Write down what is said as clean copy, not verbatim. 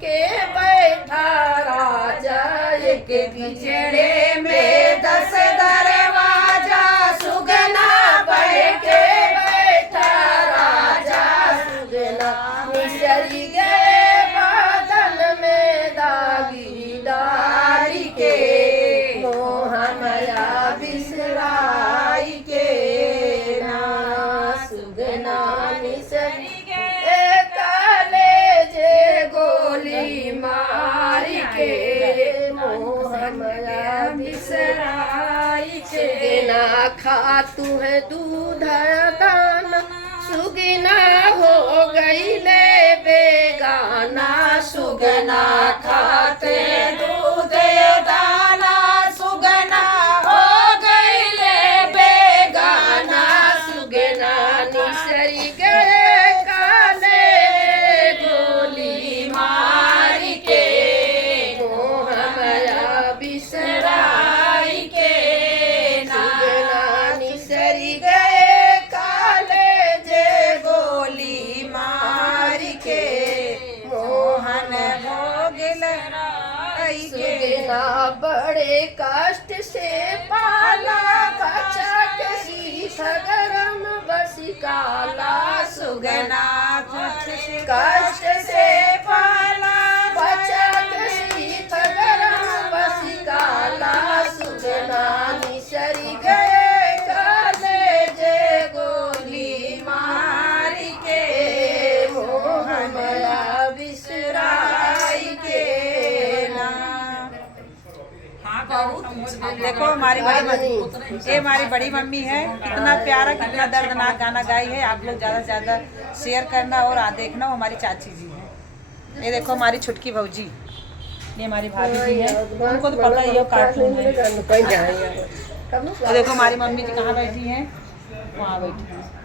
के बैठा राजा, एक पिछड़े में 10 दरवाजा, सुगना बढ़ के बैठा राजा, सुगना मिसरी गए बादल में दागी डाली के, मोह माया बिसराई के ना, सुगना मिसरी गए कालेजे गोली मार के, मोह माया बिसराई के। सुगना खातू है दूध दाना, सुगना हो गई ले बेगाना, सुगना खाते दूध दाना, सुगना हो गई ले बेगाना, सुगना निसरी गए काले गोली मार के, मोह माया बिसराई के ना, सुगना निसरी गए काले जे गोली मार के, मोहन भोगल सुगना बड़े कष्ट से पाला, बचा के सीख गरम बसी काला, सुगना कष्ट से पाला, बचा के सीख गरम बसी काला, सुगना निसरी गए काले जे गोली मार के, मोह माया बिसराई के ना। देखो हमारी ये हमारी बड़ी मम्मी है, कितना प्यारा कितना दर्दनाक गाना गाई है। आप लोग ज़्यादा से ज़्यादा शेयर करना और देखना। वो हमारी चाची जी है। ये देखो हमारी छुटकी भौजी, ये हमारी भाभी जी है, उनको तो पता ही है कार्टून है। और देखो हमारी मम्मी जी कहाँ बैठी हैं, वहाँ बैठी हैं।